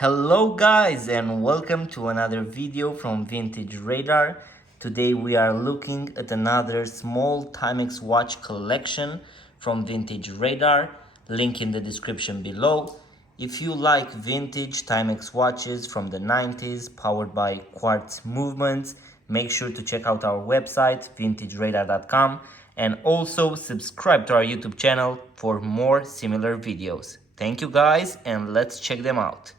Hello guys and welcome to another video from Vintage Radar. Today we are looking at another small Timex watch collection from Vintage Radar, link in the description below. If you like vintage Timex watches from the 90s powered by quartz movements, make sure to check out our website vintageradar.com and also subscribe to our YouTube channel for more similar videos. Thank you guys and let's check them out.